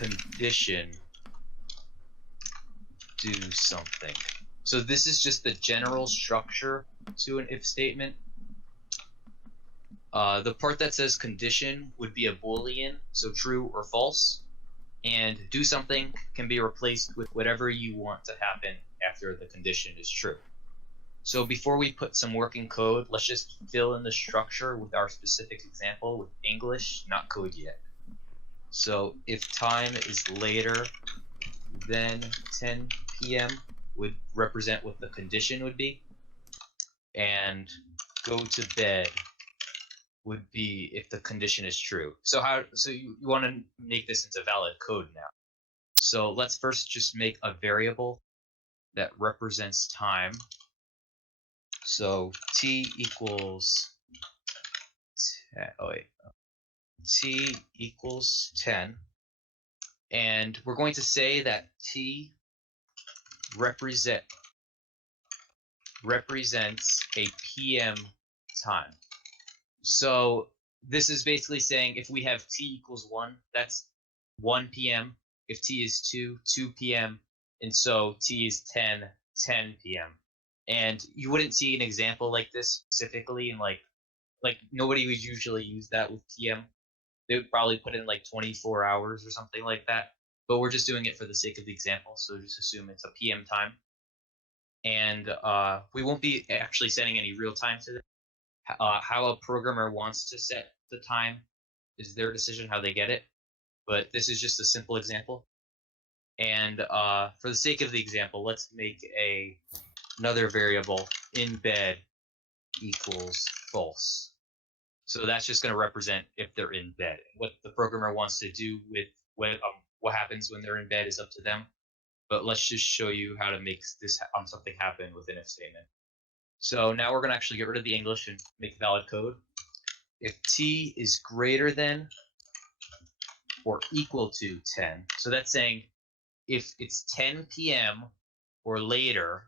condition do something. So this is just the general structure to an if statement. The part that says condition would be a Boolean, so true or false, and do something can be replaced with whatever you want to happen after the condition is true. So before we put some working code, let's just fill in the structure with our specific example with English, not code yet. So if time is later than 10 p.m. would represent what the condition would be, and go to bed would be if the condition is true. So you want to make this into valid code now. So let's first just make a variable that represents time. So t equals t equals 10, and we're going to say that t represents a PM time. So this is basically saying if we have t equals 1, that's 1 p.m. If t is 2, 2 p.m. And so t is 10, 10 p.m. And you wouldn't see an example like this specifically in like nobody would usually use that with PM. They would probably put in like 24 hours or something like that. But we're just doing it for the sake of the example, so just assume it's a PM time. And we won't be actually setting any real time to this. How a programmer wants to set the time is their decision how they get it. But this is just a simple example. And for the sake of the example, let's make another variable in bed equals false. So that's just going to represent if they're in bed. What the programmer wants to do with what happens when they're in bed is up to them. But let's just show you how to make this something happen with an if statement. So now we're going to actually get rid of the English and make valid code. If t is greater than or equal to 10, so that's saying if it's 10 p.m. or later,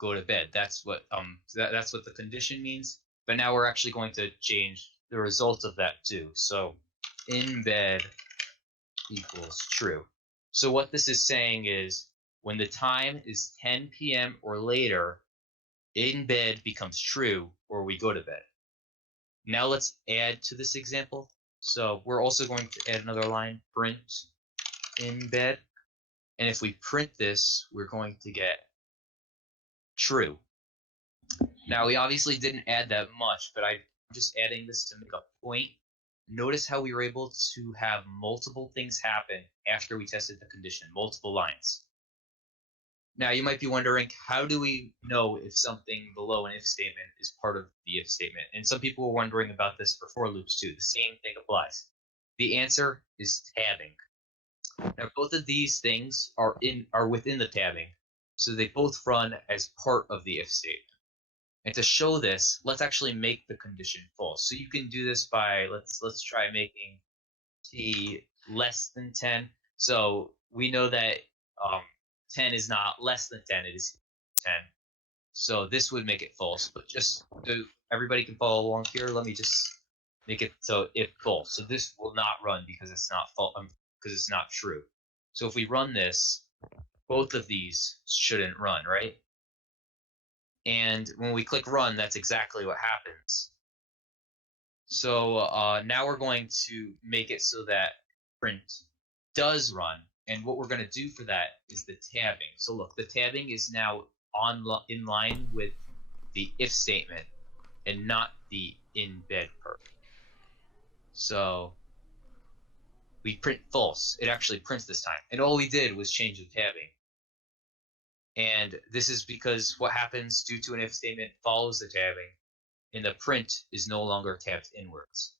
go to bed. That's what that's what the condition means. But now we're actually going to change the result of that too. So in bed equals true. So what this is saying is when the time is 10 p.m. or later, in bed becomes true, or we go to bed. Now let's add to this example. So we're also going to add another line, print in bed. And if we print this, we're going to get true. Now we obviously didn't add that much, but I'm just adding this to make a point. Notice how we were able to have multiple things happen after we tested the condition, multiple lines. Now you might be wondering, how do we know if something below an if statement is part of the if statement? And some people were wondering about this for for loops too. The same thing applies. The answer is tabbing. Now both of these things are within the tabbing, so they both run as part of the if statement. And to show this, let's actually make the condition false. So you can do this by let's try making t less than 10. So we know that 10 is not less than 10, it is 10. So this would make it false, but just so everybody can follow along here, let me just make it so if false. So this will not run because it's not false, because it's not true. So if we run this, both of these shouldn't run, right? And when we click run, that's exactly what happens. So now we're going to make it so that print does run. And what we're going to do for that is the tabbing. So look, the tabbing is now in line with the if statement and not the in bed part. So we print false. It actually prints this time. And all we did was change the tabbing. And this is because what happens due to an if statement follows the tabbing, and the print is no longer tabbed inwards.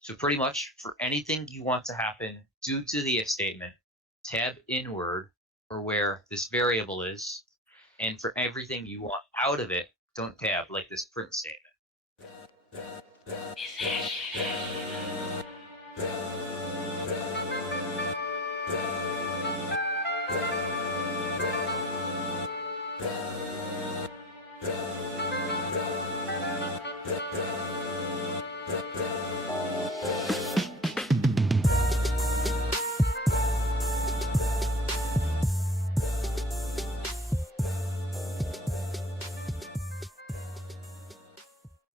So pretty much for anything you want to happen due to the if statement, tab inward or where this variable is, and for everything you want out of it, don't tab like this print statement.